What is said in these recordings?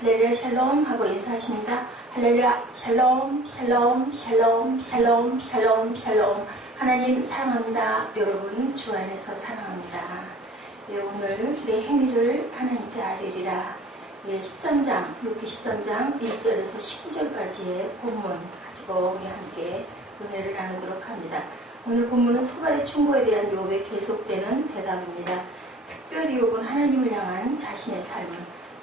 할렐루야 샬롬 하고 인사하십니다. 할렐루야 샬롬 샬롬 샬롬 샬롬 샬롬 샬롬. 하나님 사랑합니다. 여러분 주 안에서 사랑합니다. 오늘 내 행위를 하나님께 아뢰리라. 13장 룻기 13장 1절에서 19절까지의 본문 가지고 우리 함께 은혜를 나누도록 합니다. 오늘 본문은 소발의 충고에 대한 욥의 계속되는 대답입니다. 특별히 욥은 하나님을 향한 자신의 삶을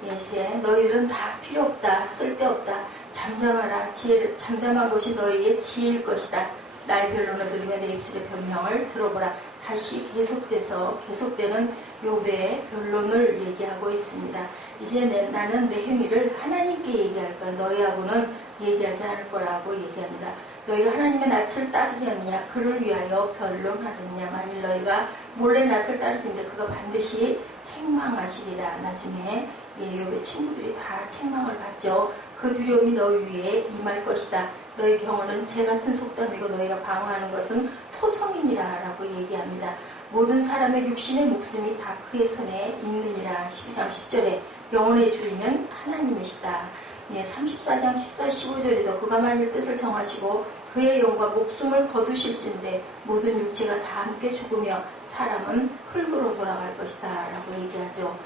이제 너희들은 다 필요 없다, 쓸데없다, 잠잠하라, 잠잠한 것이 너희의 지혜일 것이다. 나의 변론을 들으며 내 입술의 변명을 들어보라. 다시 계속되는 욥의 변론을 얘기하고 있습니다. 이제 나는 내 행위를 하나님께 얘기할 거야. 너희하고는 얘기하지 않을 거라고 얘기합니다. 너희가 하나님의 낯을 따르려느냐, 그를 위하여 변론하느냐. 만일 너희가 몰래 낯을 따르는데 그가 반드시 책망하시리라. 나중에 욥의 친구들이 다 책망을 받죠. 그 두려움이 너희 위에 임할 것이다. 너희 경호는 재같은 속담이고 너희가 방어하는 것은 토성이니라 라고 얘기합니다. 모든 사람의 육신의 목숨이 다 그의 손에 있느니라. 12장 10절에 영혼의 주인은 하나님이시다. 34장 14, 15절에도 그가 만일 뜻을 정하시고 그의 영과 목숨을 거두실진데 모든 육체가 다 함께 죽으며 사람은 흙으로 돌아갈 것이다 라고 얘기하죠.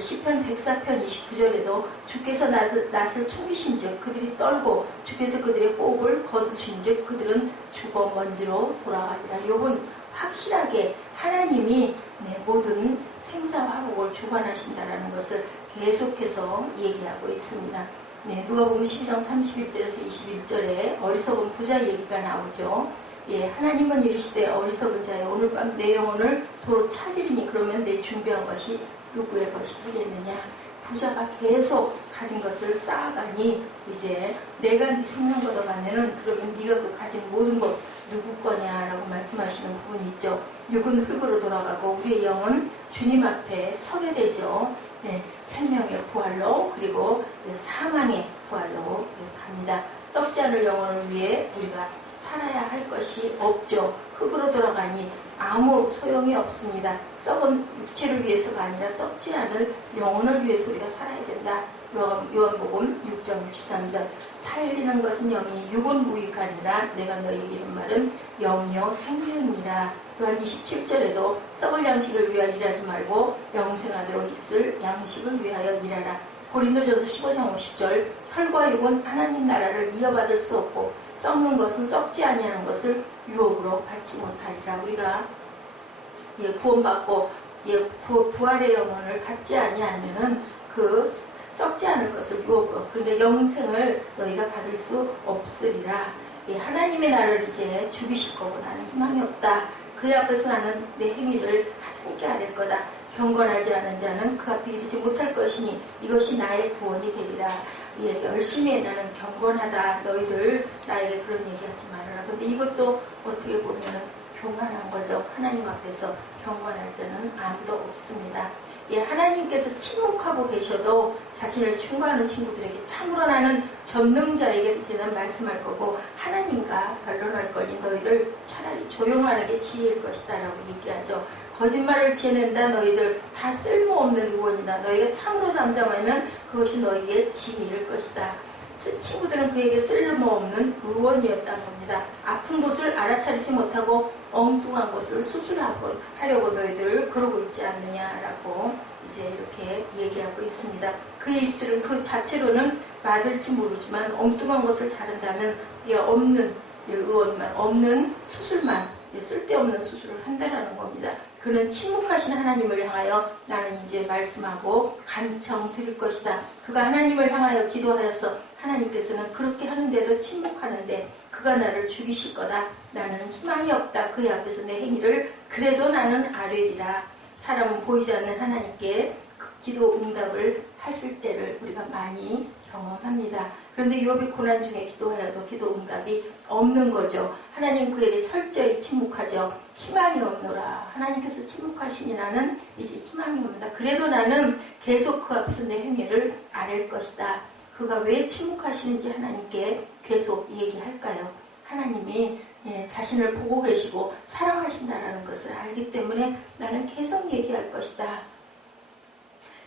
시편 104편 29절에도 주께서 낫을 숨기신 즉 그들이 떨고 주께서 그들의 호흡을 거두신 즉 그들은 죽어 먼지로 돌아가리라. 욥은 확실하게 하나님이 모든 생사화복을 주관하신다라는 것을 계속해서 얘기하고 있습니다. 누가복음 12장 31절에서 21절에 어리석은 부자 얘기가 나오죠. 하나님은 이르시되 어리석은 자여 오늘 밤 내 영혼을 도로 찾으리니 그러면 내 준비한 것이 누구의 것이 되겠느냐. 부자가 계속 가진 것을 쌓아가니 이제 내가 네 생명 걷어가면은 그러면 네가 그 가진 모든 것 누구 거냐라고 말씀하시는 부분이 있죠. 육은 흙으로 돌아가고 우리의 영은 주님 앞에 서게 되죠. 생명의 부활로 그리고 사망의 부활로 갑니다. 썩지 않을 영혼을 위해 우리가 살아야 할 것이 없죠. 흙으로 돌아가니 아무 소용이 없습니다. 썩은 육체를 위해서가 아니라 썩지 않을 영혼을 위해서 우리가 살아야 된다. 요한복음 6장 63절 살리는 것은 영이니 육은 무익하니라. 내가 너희에게 이른 말은 영이요 생명이라. 또한 27절에도 썩을 양식을 위하여 일하지 말고 영생하도록 있을 양식을 위하여 일하라. 고린도전서 15장 50절 혈과 육은 하나님 나라를 이어받을 수 없고 썩는 것은 썩지 아니하는 것을 유업으로 받지 못하리라. 우리가 구원받고 부활의 영혼을 갖지 아니하면은 그 썩지 않을 것을 유업으로, 그런데 영생을 너희가 받을 수 없으리라. 하나님의 나라를 이제 죽이실 거고 나는 희망이 없다. 그 앞에서 나는 내 행위를 하나님께 아뢰 거다. 경건하지 않은 자는 그 앞에 이르지 못할 것이니 이것이 나의 구원이 되리라. 열심히 나는 경건하다. 너희들 나에게 그런 얘기하지 말아라. 근데 이것도 어떻게 보면 교만한 거죠. 하나님 앞에서 경건할 자는 아무도 없습니다. 하나님께서 침묵하고 계셔도 자신을 충고하는 친구들에게 참으로 나는 전능자에게 이제는 말씀할 거고 하나님과 변론할 거니 너희들 차라리 조용하는 게 지혜일 것이다 라고 얘기하죠. 거짓말을 지어낸다. 너희들 다 쓸모없는 의원이다. 너희가 참으로 잠잠하면 그것이 너희의 진리일 것이다. 친구들은 그에게 쓸모없는 의원이었다는 겁니다. 아픈 곳을 알아차리지 못하고 엉뚱한 것을 수술하려고 너희들 그러고 있지 않느냐라고 이제 이렇게 얘기하고 있습니다. 그의 입술은 그 자체로는 맞을지 모르지만 엉뚱한 것을 자른다면 없는 의원만, 없는 수술만, 쓸데없는 수술을 한다라는 겁니다. 그는 침묵하신 하나님을 향하여 나는 이제 말씀하고 간청 드릴 것이다. 그가 하나님을 향하여 기도하여서 하나님께서는 그렇게 하는데도 침묵하는데 그가 나를 죽이실 거다. 나는 희망이 없다. 그의 앞에서 내 행위를 그래도 나는 아뢰리라. 사람은 보이지 않는 하나님께 기도 응답을 하실 때를 우리가 많이 경험합니다. 그런데 욥이 고난 중에 기도하여도 기도 응답이 없는 거죠. 하나님 그에게 철저히 침묵하죠. 희망이 없노라. 하나님께서 침묵하시니 나는 이제 희망이 없다. 그래도 나는 계속 그 앞에서 내 행위를 아랠 것이다. 그가 왜 침묵하시는지 하나님께 계속 얘기할까요? 하나님이 자신을 보고 계시고 사랑하신다라는 것을 알기 때문에 나는 계속 얘기할 것이다.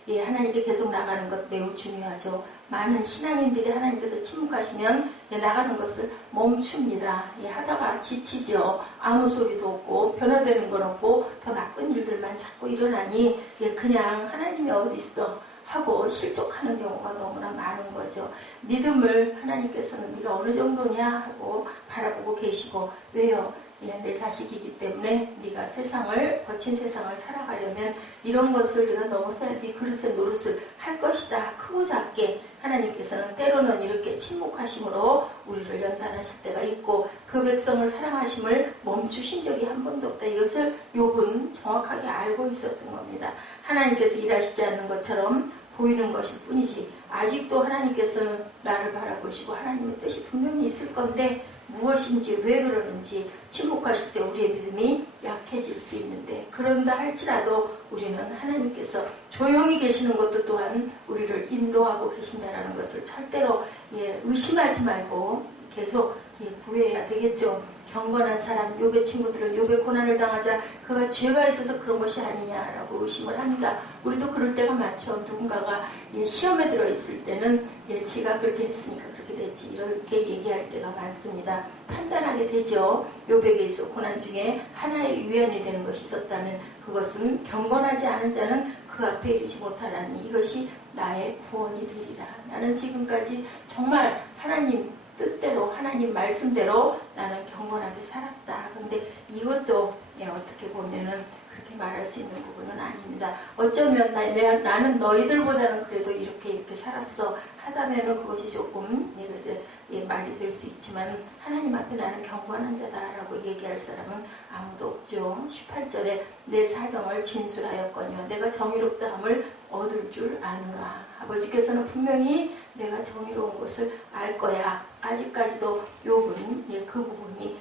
예, 하나님께 계속 나가는 것 매우 중요하죠. 많은 신앙인들이 하나님께서 침묵하시면 예, 나가는 것을 멈춥니다. 예, 하다가 지치죠. 아무 소리도 없고 변화되는 건 없고 더 나쁜 일들만 자꾸 일어나니 예, 그냥 하나님이 어디 있어 하고 실족하는 경우가 너무나 많은 거죠. 믿음을 하나님께서는 네가 어느 정도냐 하고 바라보고 계시고 왜요? 예, 내 자식이기 때문에 네가 세상을 거친 세상을 살아가려면 이런 것을 네가 넘어서야 네 그릇에 노릇을 할 것이다. 크고 작게 하나님께서는 때로는 이렇게 침묵하심으로 우리를 연단하실 때가 있고 그 백성을 사랑하심을 멈추신 적이 한 번도 없다. 이것을 욥은 정확하게 알고 있었던 겁니다. 하나님께서 일하시지 않는 것처럼 보이는 것일 뿐이지 아직도 하나님께서는 나를 바라보시고 하나님의 뜻이 분명히 있을 건데 무엇인지 왜 그러는지 침묵하실 때 우리의 믿음이 약해질 수 있는데 그런다 할지라도 우리는 하나님께서 조용히 계시는 것도 또한 우리를 인도하고 계신다는 것을 절대로 예, 의심하지 말고 계속 예, 구해야 되겠죠. 경건한 사람, 욥의 친구들은 욥의 고난을 당하자 그가 죄가 있어서 그런 것이 아니냐라고 의심을 합니다. 우리도 그럴 때가 많죠. 누군가가 예, 시험에 들어있을 때는 예, 지가 그렇게 했으니까 그렇게 됐지 이렇게 얘기할 때가 많습니다. 판단하게 되죠. 욥에게 있어 고난 중에 하나의 유연이 되는 것이 있었다면 그것은 경건하지 않은 자는 그 앞에 이르지 못하라니 이것이 나의 구원이 되리라. 나는 지금까지 정말 하나님 뜻대로 하나님 말씀대로 나는 경건하게 살았다. 그런데 이것도 예, 어떻게 보면은 그렇게 말할 수 있는 부분은 아닙니다. 어쩌면 나는 너희들보다는 그래도 이렇게 살았어 하다면은 그것이 조금 이것에 예, 말이 될 수 있지만 하나님 앞에 나는 경건한 자다라고 얘기할 사람은 아무도 없죠. 18절에 내 사정을 진술하였거니와 내가 정의롭다함을 얻을 줄 아노라. 아버지께서는 분명히 내가 정의로운 것을 알 거야. 아직까지도 욥은 예, 그 부분이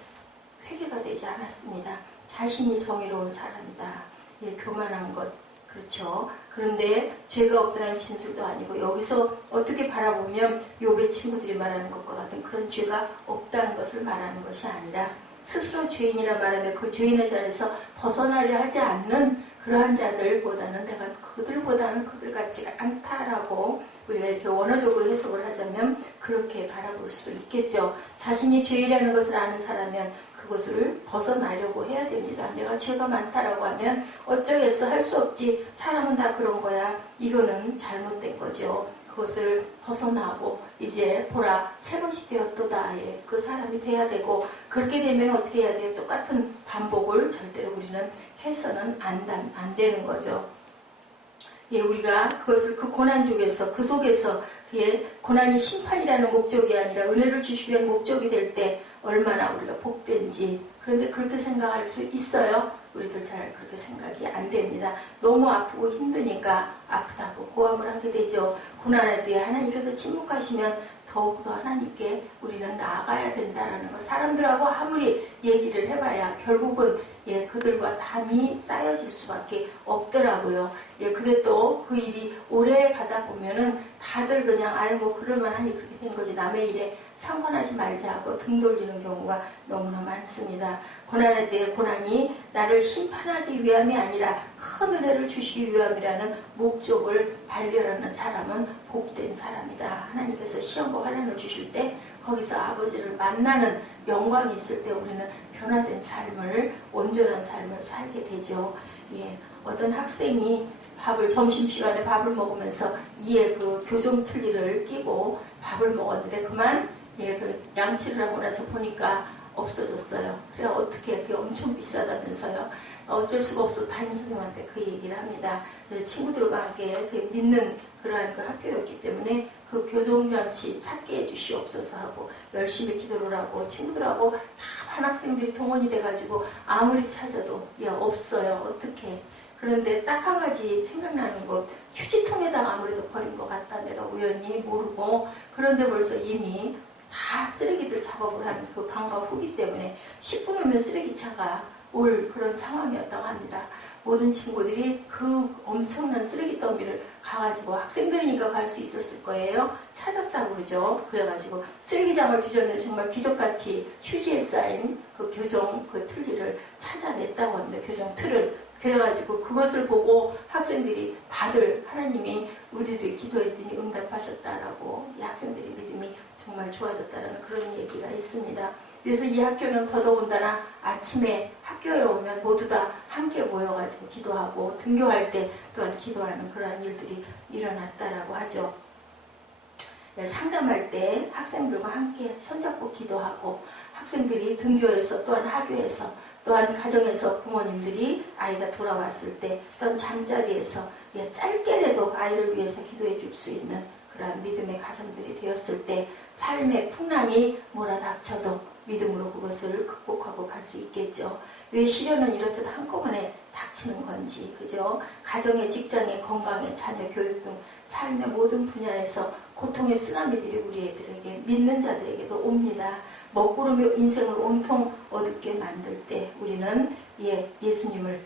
회개가 되지 않았습니다. 자신이 정의로운 사람이다. 예, 교만한 것 그렇죠. 그런데 죄가 없다는 진술도 아니고 여기서 어떻게 바라보면 욥의 친구들이 말하는 것과 같은 그런 죄가 없다는 것을 말하는 것이 아니라 스스로 죄인이라 말하며 그 죄인의 자리에서 벗어나려 하지 않는 그러한 자들보다는 내가 그들보다는 그들 같지가 않다라고 우리가 이렇게 원어적으로 해석을 하자면 그렇게 바라볼 수도 있겠죠. 자신이 죄인이라는 것을 아는 사람은 그것을 벗어나려고 해야 됩니다. 내가 죄가 많다라고 하면 어쩌겠어 할 수 없지. 사람은 다 그런 거야. 이거는 잘못된 거죠. 그것을 벗어나고 이제 보라 새것이 되었도다. 예, 그 사람이 돼야 되고 그렇게 되면 어떻게 해야 돼요? 똑같은 반복을 절대로 우리는 해서는 안 되는 거죠. 예, 우리가 그것을 그 고난 중에서 그 속에서 그의 고난이 심판이라는 목적이 아니라 은혜를 주시기 위한 목적이 될 때 얼마나 우리가 복된지 그런데 그렇게 생각할 수 있어요. 우리들 잘 그렇게 생각이 안 됩니다. 너무 아프고 힘드니까 아프다고 고함을 하게 되죠. 고난에 대해 하나님께서 침묵하시면 더욱더 하나님께 우리는 나아가야 된다는 것. 사람들하고 아무리 얘기를 해봐야 결국은 예, 그들과 담이 쌓여질 수밖에 없더라고요. 예, 그게 또 그 일이 오래 가다 보면은 다들 그냥 아유 뭐 그럴만하니 그렇게 된 거지 남의 일에 상관하지 말자 하고 등 돌리는 경우가 너무나 많습니다. 고난에 대해 고난이 나를 심판하기 위함이 아니라 큰 은혜를 주시기 위함이라는 목적을 발견하는 사람은 복된 사람이다. 하나님께서 시험과 환난을 주실 때 거기서 아버지를 만나는 영광이 있을 때 우리는 변화된 삶을 온전한 삶을 살게 되죠. 예, 어떤 학생이 점심시간에 밥을 먹으면서 이에 그 교정 틀니를 끼고 밥을 먹었는데 그만 예, 그 양치를 하고 나서 보니까 없어졌어요. 그래 어떻게 그게 엄청 비싸다면서요. 어쩔 수가 없어서 담임선생님한테 그 얘기를 합니다. 그래서 친구들과 함께 그 믿는 그러한 그 학교였기 때문에 그 교정장치 찾게 해주시옵소서 하고 열심히 기도를 하고 친구들하고 다 반학생들이 동원이 돼가지고 아무리 찾아도 야 없어요. 어떻게 그런데 딱 한 가지 생각나는 것 휴지통에다가 아무래도 버린 것 같다. 내가 우연히 모르고 그런데 벌써 이미 다 쓰레기들 작업을 하는 그 방과 후기 때문에 10분 후면 쓰레기차가 올 그런 상황이었다고 합니다. 모든 친구들이 그 엄청난 쓰레기 더미를 가가지고 학생들이니까 갈 수 있었을 거예요. 찾았다고 그러죠. 그래가지고 쓰레기장을 뒤졌는데 정말 기적같이 휴지에 쌓인 그 교정 그 틀니를 찾아냈다고 합니다. 교정 틀을 그래가지고 그것을 보고 학생들이 다들 하나님이 우리들이 기도했더니 응답하셨다라고 이 학생들의 믿음이 정말 좋아졌다는 그런 얘기가 있습니다. 그래서 이 학교는 더더군다나 아침에 학교에 오면 모두 다 함께 모여가지고 기도하고 등교할 때 또한 기도하는 그러한 일들이 일어났다라고 하죠. 상담할 때 학생들과 함께 손잡고 기도하고 학생들이 등교해서 또한 학교에서 또한 가정에서 부모님들이 아이가 돌아왔을 때 또한 잠자리에서 짧게라도 아이를 위해서 기도해 줄 수 있는 그러한 믿음의 가정들이 되었을 때 삶의 풍랑이 몰아닥쳐도 믿음으로 그것을 극복하고 갈 수 있겠죠. 왜 시련은 이렇듯 한꺼번에 닥치는 건지, 그죠? 가정의, 직장의, 건강의, 자녀 교육 등 삶의 모든 분야에서 고통의 쓰나미들이 우리 애들에게, 믿는 자들에게도 옵니다. 먹구름이 인생을 온통 어둡게 만들 때 우리는 예수님을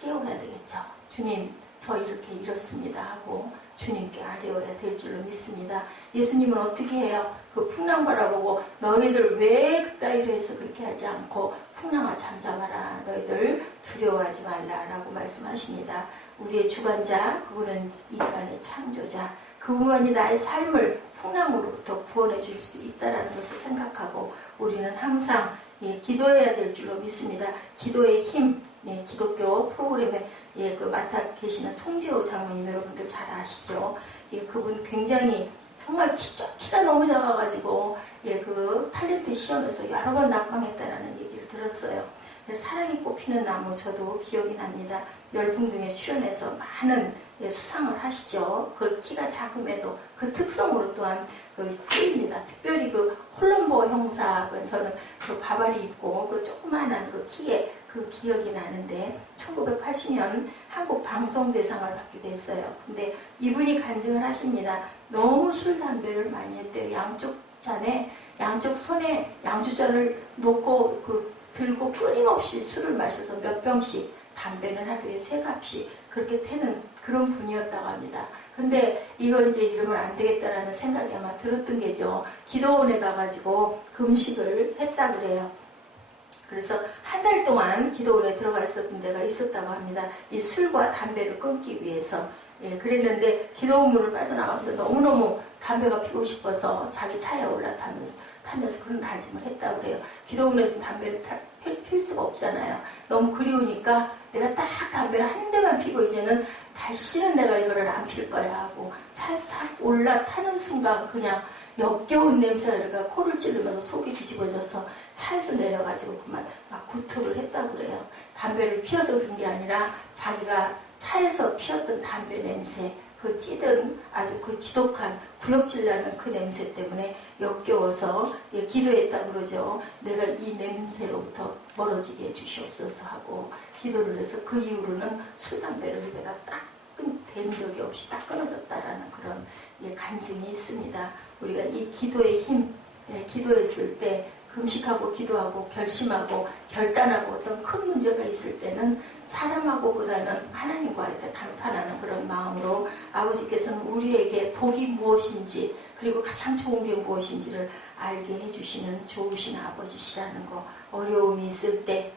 깨워야 되겠죠. 주님, 저 이렇게 이렇습니다 하고 주님께 아뢰어야 될 줄로 믿습니다. 예수님은 어떻게 해요? 그 풍랑 바라보고 너희들 왜 그따위로 해서 그렇게 하지 않고 풍랑아 잠잠하라, 너희들 두려워하지 말라라고 말씀하십니다. 우리의 주관자, 그분은 인간의 창조자, 그분만이 나의 삶을 풍랑으로부터 구원해 줄 수 있다는 것을 생각하고 우리는 항상 기도해야 될 줄로 믿습니다. 기도의 힘, 기독교 프로그램에 그 맡아 계시는 송재호 장로님 여러분들 잘 아시죠? 그분 굉장히 정말 키가 너무 작아가지고 그 탤런트 시험에서 여러 번 낙방했다는 얘기를 들었어요. 사랑이 꽃피는 나무 저도 기억이 납니다. 열풍등에 출연해서 많은 수상을 하시죠. 그 키가 작음에도 그 특성으로 또한 쓰입니다. 특별히 그 콜럼보 형사, 저는 그 바바리 입고 그 조그마한 그 키에 그 기억이 나는데 1980년 한국 방송대상을 받기도 했어요. 근데 이분이 간증을 하십니다. 너무 술, 담배를 많이 했대요. 양쪽 잔에, 양쪽 손에 양주잔을 놓고 들고 끊임없이 술을 마셔서 몇 병씩, 담배는 하루에 3갑씩 그렇게 태는 그런 분이었다고 합니다. 근데 이거 이제 이러면 안 되겠다라는 생각이 아마 들었던 게죠. 기도원에 가가지고 금식을 했다 그래요. 그래서 한 달 동안 기도원에 들어가 있었던 데가 있었다고 합니다. 이 술과 담배를 끊기 위해서. 그랬는데 기도원문을 빠져나가면서 너무너무 담배가 피우고 싶어서 자기 차에 올라타면서 그런 다짐을 했다고 그래요. 기도원에서 담배를 필 수가 없잖아요. 너무 그리우니까 내가 딱 담배를 한 대만 피고 이제는 다시는 내가 이거를 안 필 거야 하고 차에 탁 올라타는 순간 그냥 역겨운 냄새가 코를 찌르면서 속이 뒤집어져서 차에서 내려가지고 그만 막 구토를 했다고 그래요. 담배를 피워서 그런 게 아니라 자기가 차에서 피웠던 담배 냄새, 그 찌든 아주 그 지독한 구역질나는 그 냄새 때문에 역겨워서 기도했다고 그러죠. 내가 이 냄새로부터 멀어지게 해주시옵소서 하고 기도를 해서 그 이후로는 술, 담배를 입에다 딱 된 적이 없이 딱 끊어졌다라는 그런 간증이 있습니다. 우리가 이 기도의 힘, 기도했을 때 금식하고 기도하고 결심하고 결단하고 어떤 큰 문제가 있을 때는 사람하고보다는 하나님과 이렇게談판하는 그런 마음으로 아버지께서는 우리에게 복이 무엇인지 그리고 가장 좋은 게 무엇인지를 알게 해주시는 좋으신 아버지시라는 거. 어려움이 있을 때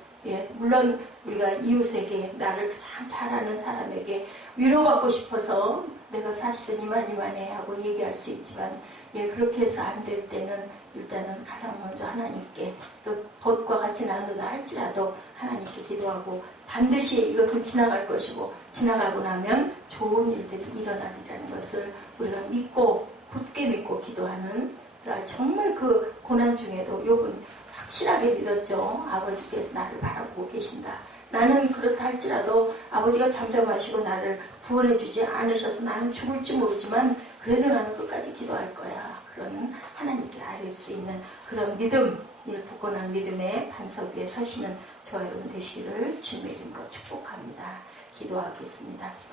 물론 우리가 이웃에게 나를 가장 잘 아는 사람에게 위로받고 싶어서 내가 사실은 이만해 하고 얘기할 수 있지만 그렇게 해서 안 될 때는 일단은 가장 먼저 하나님께 또 벗과 같이 나누다 할지라도 하나님께 기도하고 반드시 이것은 지나갈 것이고 지나가고 나면 좋은 일들이 일어나리라는 것을 우리가 믿고 굳게 믿고 기도하는 정말 그 고난 중에도 욥은 확실하게 믿었죠. 아버지께서 나를 바라보고 계신다. 나는 그렇다 할지라도 아버지가 잠잠하시고 나를 구원해 주지 않으셔서 나는 죽을지 모르지만 그래도 나는 끝까지 기도할 거야. 그런 하나님께 아뢰 수 있는 그런 믿음, 굳건한 믿음의 반석 위에 서시는 저와 여러분 되시기를 주님의 이름으로 축복합니다. 기도하겠습니다.